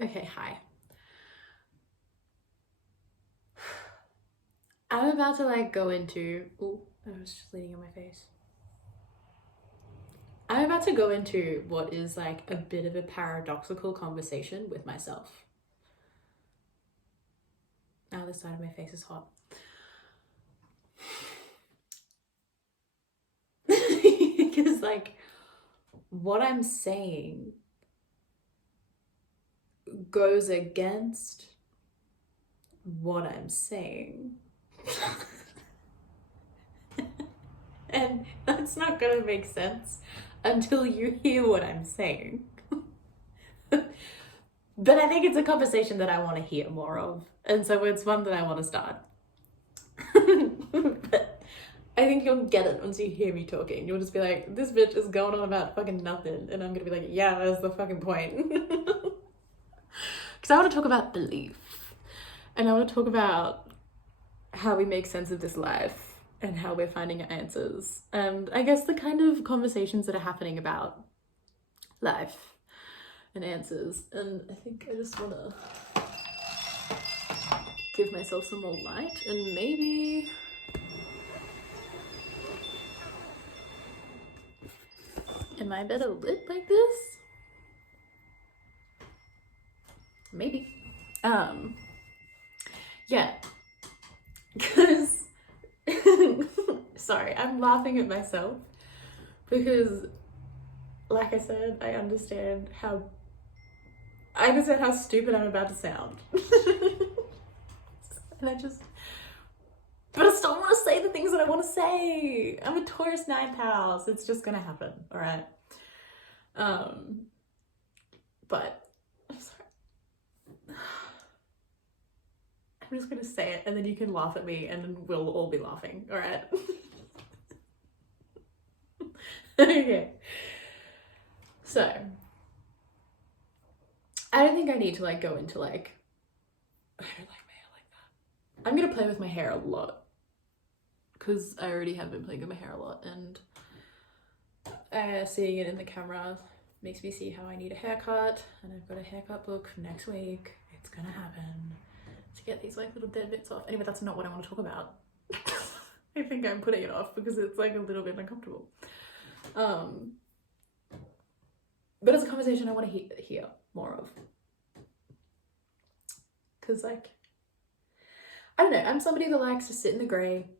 Okay, hi. I'm about to go into. Oh, I was just leaning on my face. I'm about to go into what is a bit of a paradoxical conversation with myself. Now this side of my face is hot. Because what I'm saying goes against what I'm saying. And that's not gonna make sense until you hear what I'm saying. But I think it's a conversation that I want to hear more of. And so it's one that I want to start. But I think you'll get it once you hear me talking. You'll just be like, this bitch is going on about fucking nothing. And I'm going to be like, yeah, that's the fucking point. Because I want to talk about belief. And I want to talk about how we make sense of this life and how we're finding answers. And I guess the kind of conversations that are happening about life and answers. And I think I just want to give myself some more light and maybe am I better lit like this? Maybe. Yeah, because sorry, I'm laughing at myself because like I said, I understand how stupid I'm about to sound. And but I still want to say the things that I want to say. I'm a Taurus ninth house. It's just gonna happen, all right? But I'm sorry. I'm just gonna say it, and then you can laugh at me, and then we'll all be laughing, all right? Okay. So, I don't think I need to go into I don't like my hair like that. I'm gonna play with my hair a lot because I already have been playing with my hair a lot, and seeing it in the camera makes me see how I need a haircut, and I've got a haircut book next week. It's gonna happen to get these little dead bits off. Anyway, that's not what I want to talk about. I think I'm putting it off because it's a little bit uncomfortable. But it's a conversation I want to hear more of. Because I don't know, I'm somebody that likes to sit in the grey.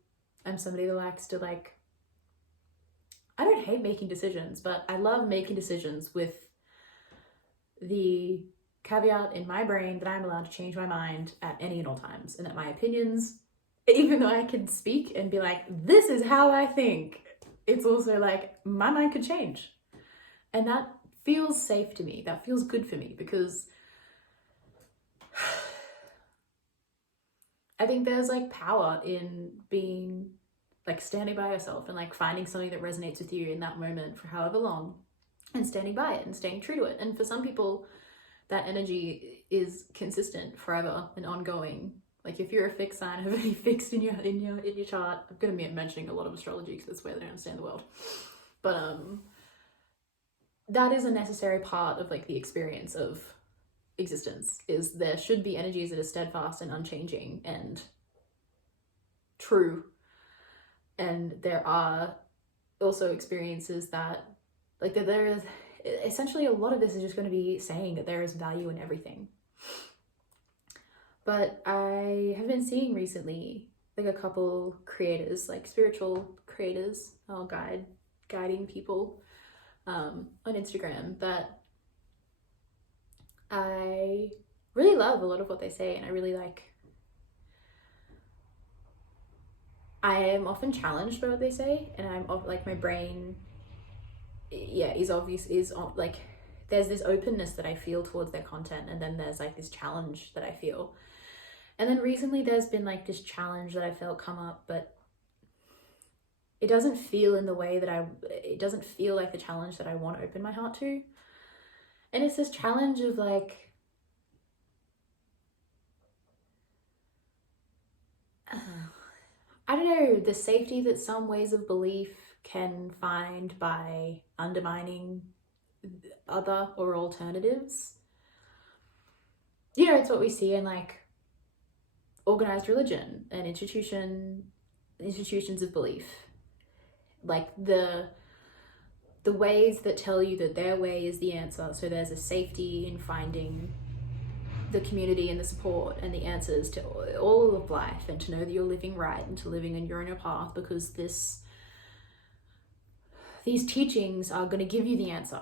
I'm somebody that likes to I don't hate making decisions, but I love making decisions with the caveat in my brain that I'm allowed to change my mind at any and all times, and that my opinions, even though I can speak and be like, this is how I think, it's also my mind could change. And that feels safe to me. That feels good for me because I think there's power in being standing by yourself and finding something that resonates with you in that moment for however long and standing by it and staying true to it. And for some people, that energy is consistent forever and ongoing. If you're a fixed sign, have any fixed in your chart. I'm gonna be mentioning a lot of astrology because that's the way that I understand the world. But that is a necessary part of the experience of existence. Is there should be energies that are steadfast and unchanging and true, and there are also experiences that there is essentially a lot of this is just going to be saying that there is value in everything. But I have been seeing recently a couple creators, spiritual creators, guiding people on Instagram that I really love a lot of what they say, and I really I am often challenged by what they say, and I'm my brain, yeah, is there's this openness that I feel towards their content, and then there's this challenge that I feel. And then recently there's been this challenge that I felt come up, but it doesn't feel in the way that it doesn't feel like the challenge that I want to open my heart to. And it's this challenge of I don't know, the safety that some ways of belief can find by undermining other or alternatives. you know, it's what we see in like organized religion and institutions of belief, like the ways that tell you that their way is the answer. So there's a safety in finding the community and the support and the answers to all of life, and to know that you're living right and to living in your own path, because these teachings are going to give you the answer.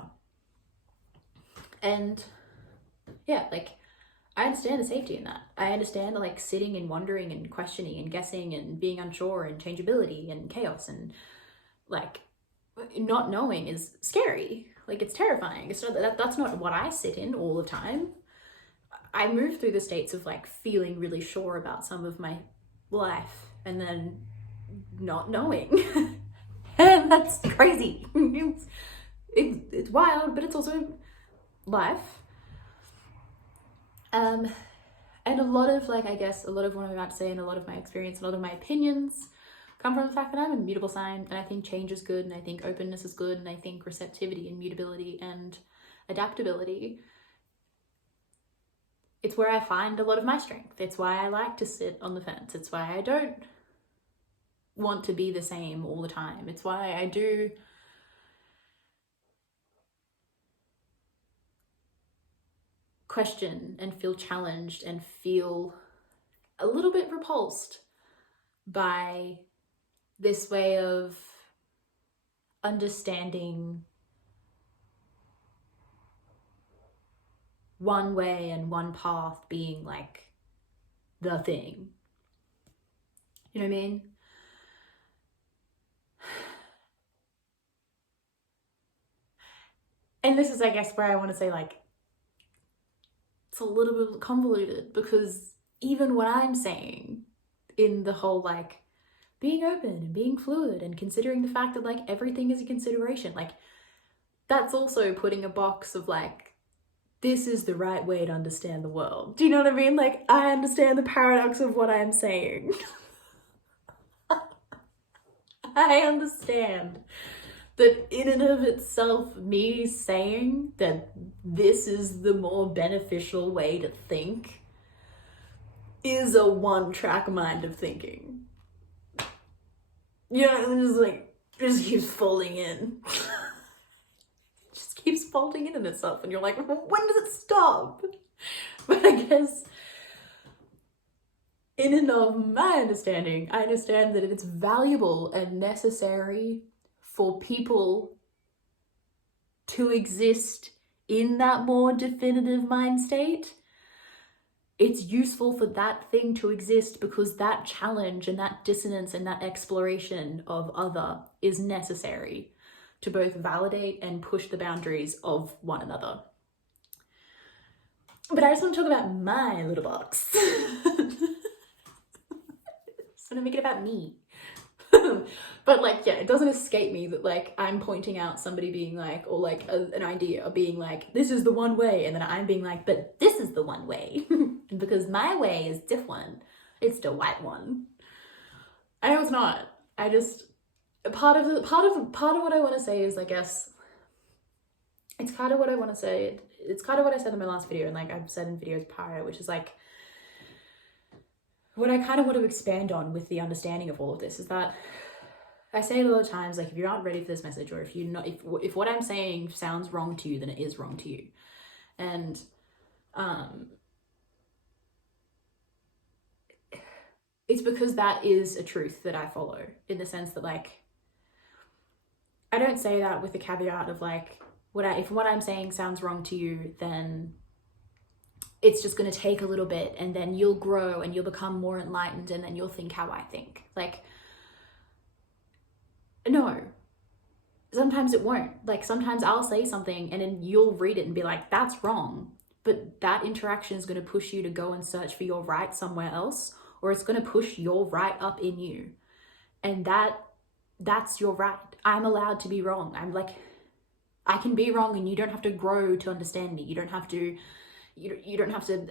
And yeah, like I understand the safety in that. I understand like sitting and wondering and questioning and guessing and being unsure and changeability and chaos, and like not knowing is scary. Like it's terrifying. It's not that's not what I sit in all the time. I move through the states of like feeling really sure about some of my life and then not knowing. And that's crazy. It's wild, but it's also life. And a lot of like, I guess a lot of what I'm about to say and a lot of my experience, a lot of my opinions come from the fact that I'm a mutable sign, and I think change is good, and I think openness is good, and I think receptivity and mutability and adaptability, it's where I find a lot of my strength. It's why I like to sit on the fence. It's why I don't want to be the same all the time. It's why I do question and feel challenged and feel a little bit repulsed by this way of understanding one way and one path being like the thing. You know what I mean? And this is, I guess, where I want to say like, it's a little bit convoluted, because even what I'm saying in the whole like being open and being fluid and considering the fact that like everything is a consideration, like that's also putting a box of like, this is the right way to understand the world. Do you know what I mean? Like I understand the paradox of what I'm saying. I understand that in and of itself, me saying that this is the more beneficial way to think is a one-track mind of thinking. You know, it's just like, it just keeps folding in. Just keeps folding in itself, and you're like, when does it stop? But I guess in and of my understanding, I understand that it's valuable and necessary for people to exist in that more definitive mind state. It's useful for that thing to exist because that challenge and that dissonance and that exploration of other is necessary to both validate and push the boundaries of one another. But I just want to talk about my little box. Just want to make it about me. But like, yeah, it doesn't escape me that like I'm pointing out somebody being like, or like an idea of being like, this is the one way, and then I'm being like, but this is the one way. And because my way is different, it's the right one. I know it's not. I just, part of what I want to say is, I guess, it's kind of what I want to say. It's kind of what I said in my last video, and like I've said in videos prior, which is like, what I kind of want to expand on with the understanding of all of this is that I say it a lot of times, like if you're not ready for this message, or if you're not, if what I'm saying sounds wrong to you, then it is wrong to you. And it's because that is a truth that I follow, in the sense that like, I don't say that with the caveat of like, if what I'm saying sounds wrong to you, then it's just going to take a little bit, and then you'll grow and you'll become more enlightened, and then you'll think how I think. Like, no, sometimes it won't. Like sometimes I'll say something and then you'll read it and be like, that's wrong. But that interaction is going to push you to go and search for your right somewhere else, or it's going to push your right up in you. And that's your right. I'm allowed to be wrong. I'm like, I can be wrong, and you don't have to grow to understand me. You don't have to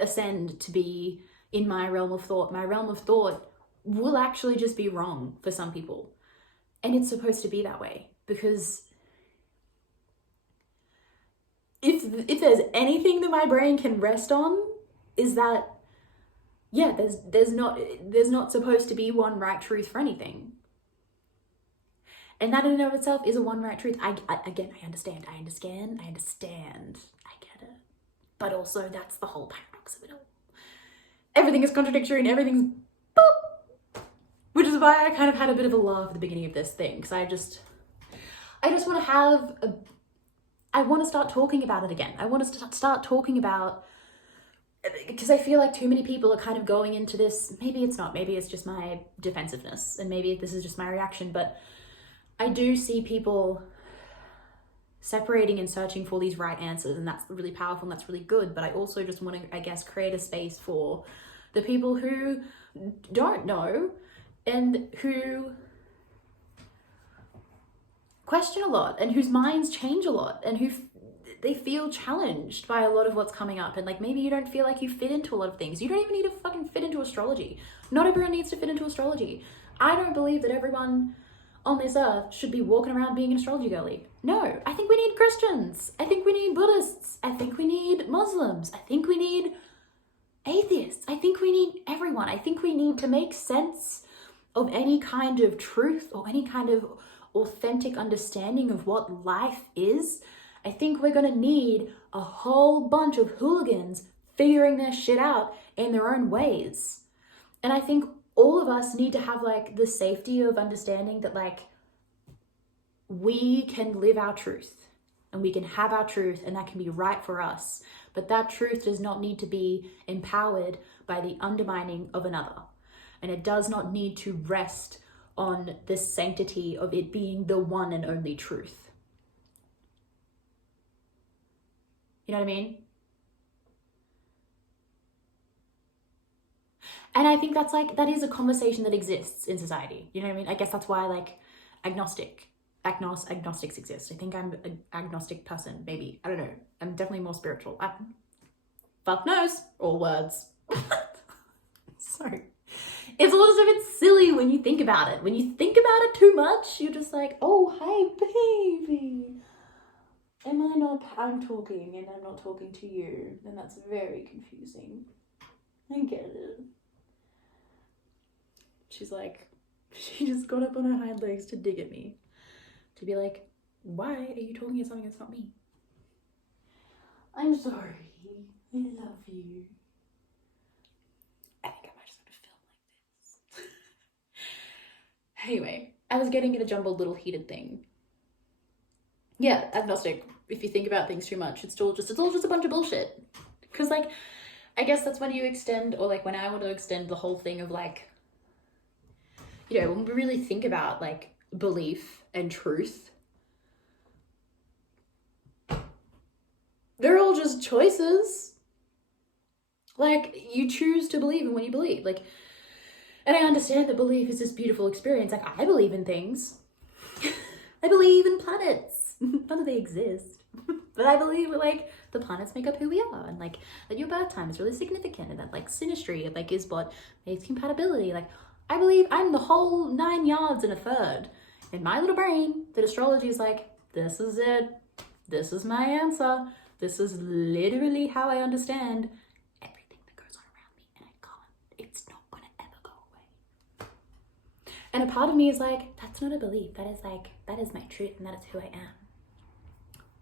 ascend to be in my realm of thought. My realm of thought will actually just be wrong for some people. And it's supposed to be that way, because if there's anything that my brain can rest on, is that, yeah, there's not supposed to be one right truth for anything. And that in and of itself is a one right truth. I understand. I get it. But also, that's the whole paradox of it all. Everything is contradictory and everything's boop. Which is why I kind of had a bit of a laugh at the beginning of this thing, because I just want to have I want to start talking about it again. I want to start talking about, because I feel like too many people are kind of going into this. Maybe it's not, maybe it's just my defensiveness, and maybe this is just my reaction, but I do see people separating and searching for these right answers, and that's really powerful and that's really good. But I also just want to, I guess, create a space for the people who don't know and who question a lot and whose minds change a lot and who they feel challenged by a lot of what's coming up. And like, maybe you don't feel like you fit into a lot of things. You don't even need to fucking fit into astrology. Not everyone needs to fit into astrology. I don't believe that everyone on this earth should be walking around being an astrology girly. No, I think we need Christians. I think we need Buddhists. I think we need Muslims. I think we need atheists. I think we need everyone. I think we need to make sense of any kind of truth or any kind of authentic understanding of what life is. I think we're gonna need a whole bunch of hooligans figuring their shit out in their own ways. And I think all of us need to have like the safety of understanding that like we can live our truth and we can have our truth and that can be right for us. But that truth does not need to be empowered by the undermining of another. And it does not need to rest on the sanctity of it being the one and only truth. You know what I mean? And I think that's like, that is a conversation that exists in society. You know what I mean? I guess that's why like agnostics exist. I think I'm an agnostic person, maybe. I don't know. I'm definitely more spiritual. Fuck knows. All words. Sorry. It's a little bit silly when you think about it. When you think about it too much, you're just like, oh, hi, baby. I'm talking and I'm not talking to you. And that's very confusing. I get it. She's like, she just got up on her hind legs to dig at me. To be like, why are you talking to something that's not me? I'm sorry. I love you. I think I might just have to film like this. Anyway, I was getting at a jumbled little heated thing. Yeah, agnostic. If you think about things too much, it's all just a bunch of bullshit. Because like, I guess that's when you extend, or like when I want to extend the whole thing of like, you know, when we really think about like belief and truth, they're all just choices. Like, you choose to believe in what you believe. Like, and I understand that belief is this beautiful experience. Like, I believe in things. I believe in planets. Not that they exist. But I believe that, like, the planets make up who we are. And, like, that your birth time is really significant. And that, like, synastry, like, is what makes compatibility. Like, I believe I'm the whole 9 yards and a third. In my little brain, that astrology is like, this is it. This is my answer. This is literally how I understand everything that goes on around me. And I can't. It's not going to ever go away. And a part of me is like, that's not a belief. That is like, that is my truth and that is who I am.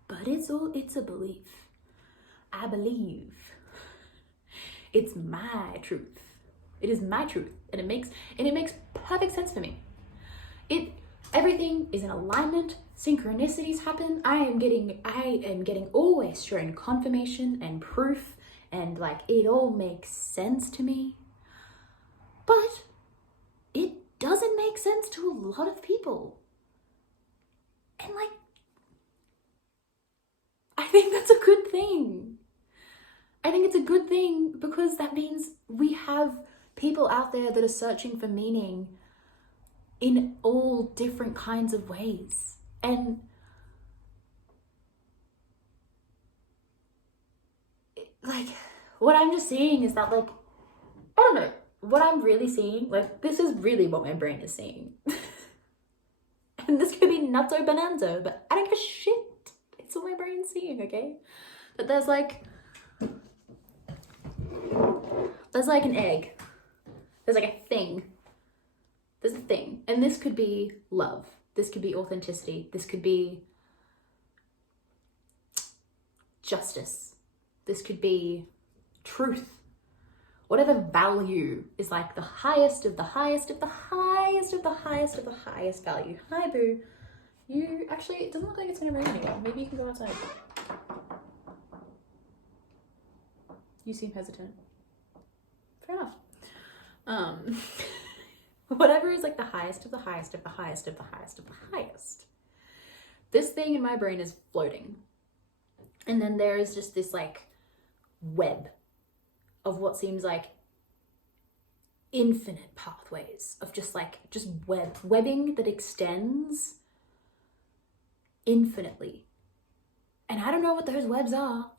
But it's a belief. I believe. It's my truth. It is my truth. And it makes perfect sense for me. Everything is in alignment. Synchronicities happen. I am getting always shown confirmation and proof, and like it all makes sense to me. But it doesn't make sense to a lot of people. And like, I think that's a good thing. I think it's a good thing because that means we have people out there that are searching for meaning in all different kinds of ways. And like, what I'm just seeing is that, like, I don't know, what I'm really seeing, like, this is really what my brain is seeing. And this could be nutso bonanza, but I don't give a shit. It's what my brain's seeing, okay? But there's like, There's like an egg. There's like a thing. There's a thing. And this could be love. This could be authenticity. This could be justice. This could be truth. Whatever value is like the highest of the highest of the highest of the highest of the highest value. Hi, boo. You actually, it doesn't look like it's going to rain anymore. Maybe you can go outside. You seem hesitant. Fair enough. Whatever is like the highest of the highest of the highest of the highest of the highest. This thing in my brain is floating. And then there is just this like web of what seems like infinite pathways of just webbing that extends infinitely. And I don't know what those webs are,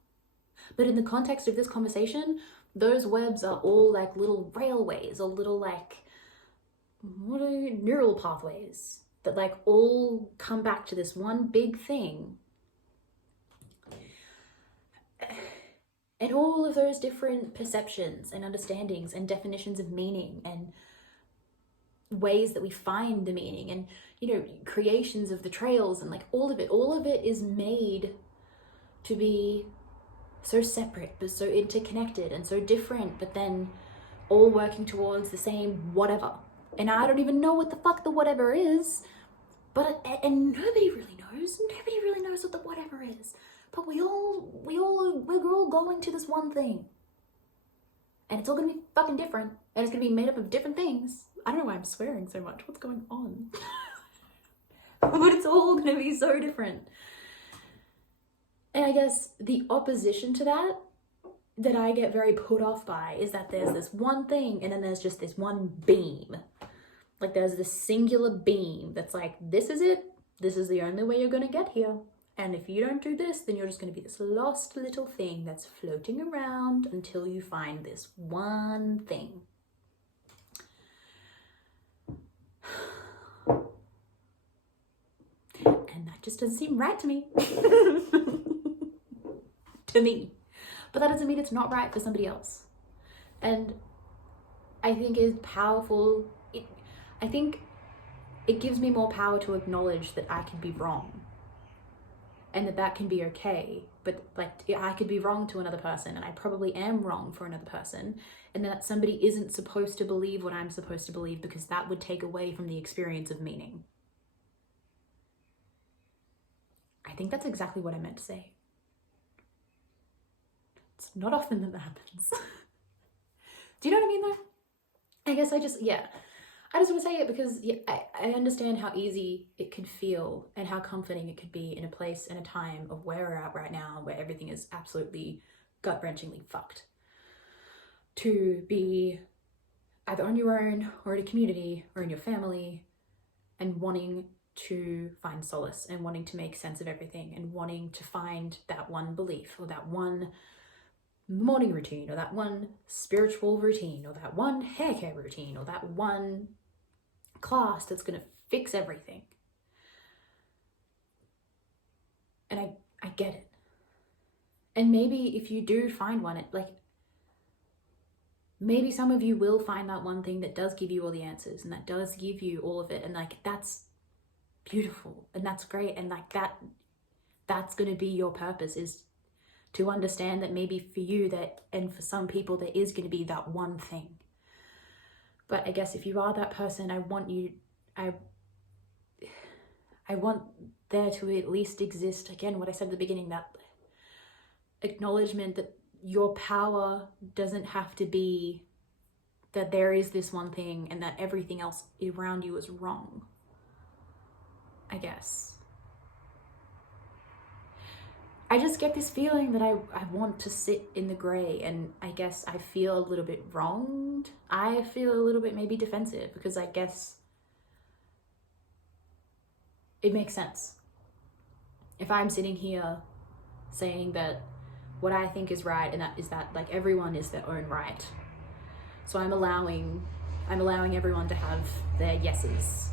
but in the context of this conversation, those webs are all like little railways or little like, neural pathways that like all come back to this one big thing. And all of those different perceptions and understandings and definitions of meaning and ways that we find the meaning and, creations of the trails and like all of it is made to be so separate, but so interconnected and so different, but then all working towards the same whatever. And I don't even know what the fuck the whatever is, and nobody really knows. Nobody really knows what the whatever is. But we're all going to this one thing. And it's all gonna be fucking different. And it's gonna be made up of different things. I don't know why I'm swearing so much. What's going on? But it's all gonna be so different. And I guess the opposition to that I get very put off by is that there's this one thing and then there's just this one beam. Like there's this singular beam that's like, this is it. This is the only way you're gonna get here. And if you don't do this, then you're just going to be this lost little thing that's floating around until you find this one thing. And that just doesn't seem right to me. To me. But that doesn't mean it's not right for somebody else. And I think it's powerful. I think it gives me more power to acknowledge that I can be wrong. And that can be okay, but like I could be wrong to another person and I probably am wrong for another person, and that somebody isn't supposed to believe what I'm supposed to believe because that would take away from the experience of meaning. I think that's exactly what I meant to say. It's not often that happens. Do you know what I mean though? I guess I just want to say it because I understand how easy it could feel and how comforting it could be in a place and a time of where we're at right now, where everything is absolutely gut-wrenchingly fucked. To be either on your own or in a community or in your family and wanting to find solace and wanting to make sense of everything and wanting to find that one belief or that one morning routine or that one spiritual routine or that one hair care routine or that one class that's going to fix everything. And I get it. And maybe if you do find one, maybe some of you will find that one thing that does give you all the answers and that does give you all of it, and like that's beautiful and that's great, and like that's going to be your purpose, is to understand that maybe for you that, and for some people there is going to be that one thing. But I guess if you are that person, I want there to at least exist, again, what I said at the beginning, that acknowledgement that your power doesn't have to be that there is this one thing and that everything else around you is wrong, I guess. I just get this feeling that I want to sit in the gray, and I guess I feel a little bit wronged. I feel a little bit maybe defensive because I guess it makes sense. If I'm sitting here saying that what I think is right, and that is that like everyone is their own right. So I'm allowing everyone to have their yeses.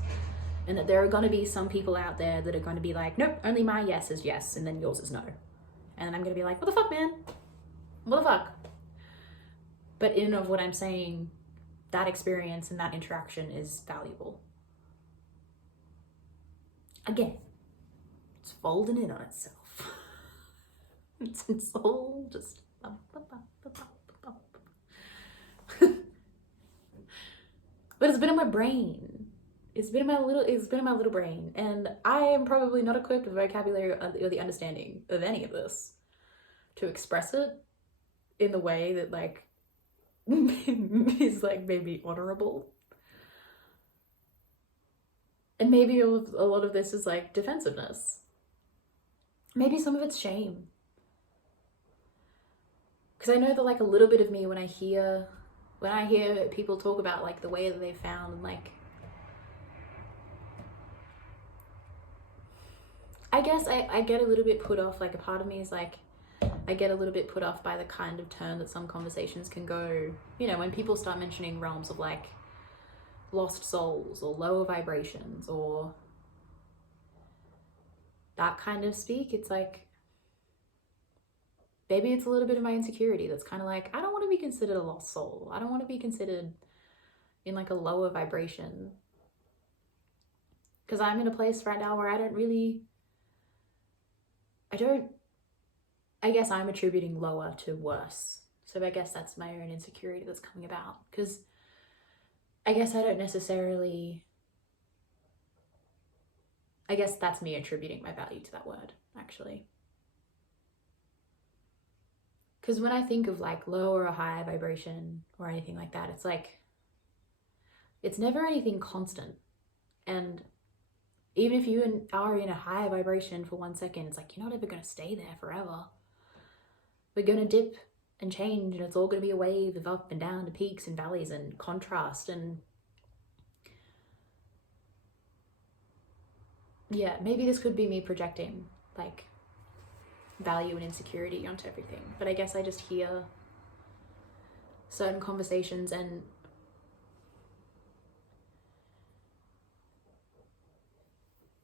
And that there are going to be some people out there that are going to be like, nope, only my yes is yes, and then yours is no. And I'm going to be like, what the fuck, man? What the fuck? But in and of what I'm saying, that experience and that interaction is valuable. Again, it's folding in on itself. It's all just... But it's been in my brain. It's been in my little brain, and I am probably not equipped with vocabulary or the understanding of any of this to express it in the way that like is like maybe honorable. And maybe a lot of this is like defensiveness. Maybe some of it's shame. Because I know that like a little bit of me when I hear people talk about like the way that they found, and like, I guess I get a little bit put off, like a part of me is like, I get a little bit put off by the kind of turn that some conversations can go, you know, when people start mentioning realms of like lost souls or lower vibrations or that kind of speak. It's like, maybe it's a little bit of my insecurity that's kind of like, I don't want to be considered a lost soul. I don't want to be considered in like a lower vibration. Because I'm in a place right now where I guess I'm attributing lower to worse. So I guess that's my own insecurity that's coming about. Because I guess that's me attributing my value to that word, actually. Because when I think of like low or a high vibration or anything like that, it's like, it's never anything constant. And even if you are in a high vibration for 1 second, it's like, you're not ever going to stay there forever. We're going to dip and change, and it's all going to be a wave of up and down to peaks and valleys and contrast. And yeah, maybe this could be me projecting like value and insecurity onto everything. But I guess I just hear certain conversations and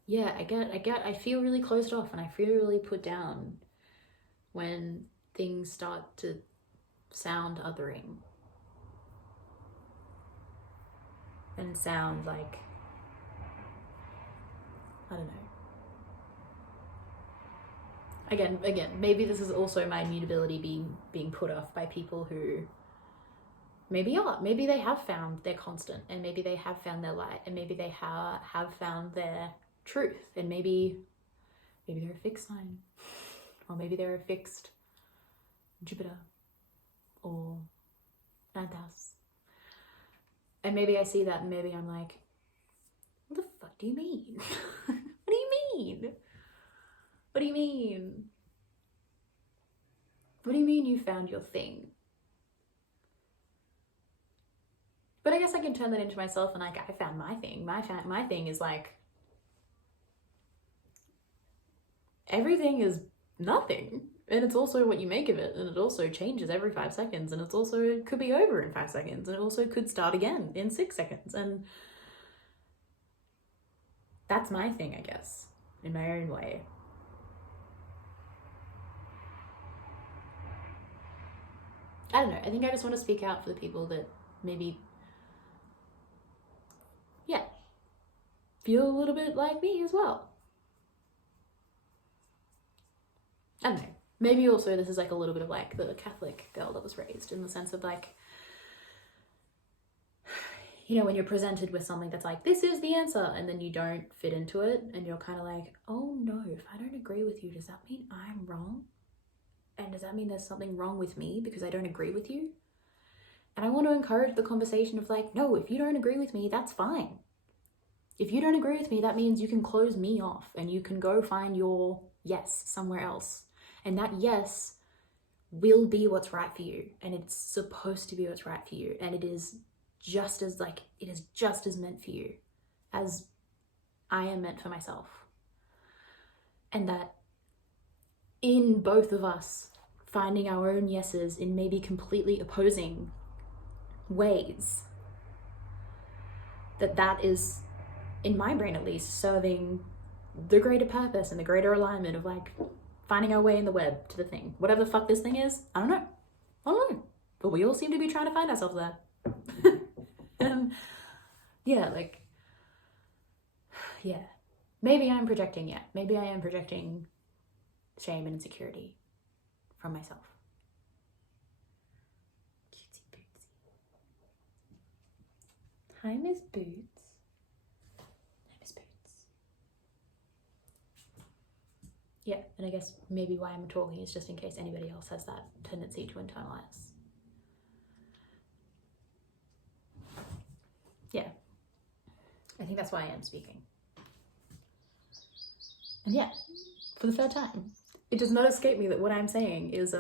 yeah, I feel really closed off, and I feel really put down when things start to sound othering and sound like, I don't know. Again, maybe this is also my mutability being put off by people who maybe they have found their constant, and maybe they have found their light, and maybe they have found their truth, and maybe they're a fixed sign, or maybe they're a fixed Jupiter or ninth house. And maybe I see that, and maybe I'm like, what the fuck do you mean? What do you mean? What do you mean? What do you mean you found your thing? But I guess I can turn that into myself, and like, I found my thing. My thing is like, everything is nothing. And it's also what you make of it, and it also changes every 5 seconds, and it could be over in 5 seconds, and it also could start again in 6 seconds. And that's my thing, I guess, in my own way. I don't know, I think I just want to speak out for the people that maybe, yeah, feel a little bit like me as well. I don't know. Maybe also this is like a little bit of like the Catholic girl that was raised, in the sense of like, you know, when you're presented with something that's like, this is the answer, and then you don't fit into it, and you're kind of like, oh no, if I don't agree with you, does that mean I'm wrong? And does that mean there's something wrong with me because I don't agree with you? And I want to encourage the conversation of like, no, if you don't agree with me, that's fine. If you don't agree with me, that means you can close me off, and you can go find your yes somewhere else. And that yes will be what's right for you. And it's supposed to be what's right for you. And it is just as meant for you as I am meant for myself. And that in both of us finding our own yeses in maybe completely opposing ways, that is, in my brain at least, serving the greater purpose and the greater alignment of like finding our way in the web to the thing. Whatever the fuck this thing is, I don't know. But but we all seem to be trying to find ourselves there. And yeah, like, yeah, maybe I'm projecting, maybe I am projecting shame and insecurity from myself. Cutesy bootsy. Hi, Miss Boots. Hi, Miss Boots. Yeah, and I guess maybe why I'm talking is just in case anybody else has that tendency to internalize. Yeah, I think that's why I am speaking. And yeah, for the third time, it does not escape me that what I'm saying is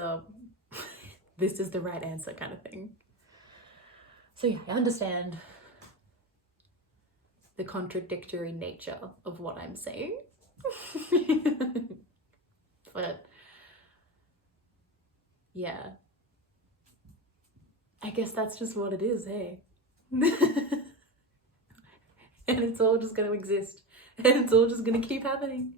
this is the right answer kind of thing. So yeah, I understand the contradictory nature of what I'm saying. But yeah, I guess that's just what it is, hey? And it's all just going to exist, and it's all just going to keep happening.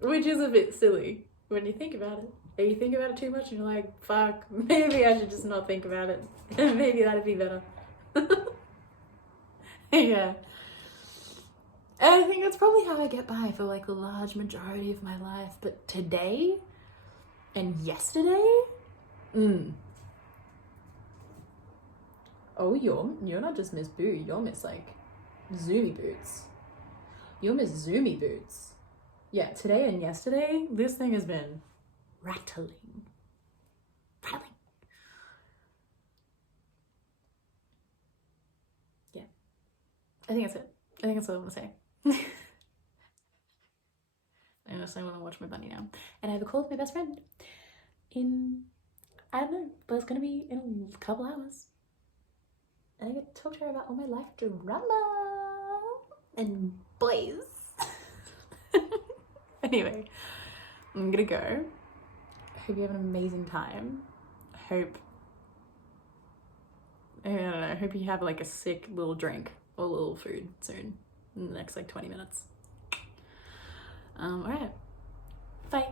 Which is a bit silly when you think about it. And you think about it too much and you're like, fuck, maybe I should just not think about it. Maybe that'd be better. Yeah. And I think that's probably how I get by for like the large majority of my life. But today and yesterday, oh, you're not just Miss Boo, you're Miss like Zoomy Boots. You're Miss Zoomy Boots. Yeah, today and yesterday, this thing has been rattling. Yeah, I think that's it. I think that's all I want to say. I just want to watch my bunny now. And I have a call with my best friend in, I don't know, but it's going to be in a couple hours. And I get to talk to her about all my life drama and boys. Anyway, I'm gonna go. Hope you have an amazing time. I don't know, hope you have like a sick little drink or little food soon in the next like 20 minutes. All right, bye.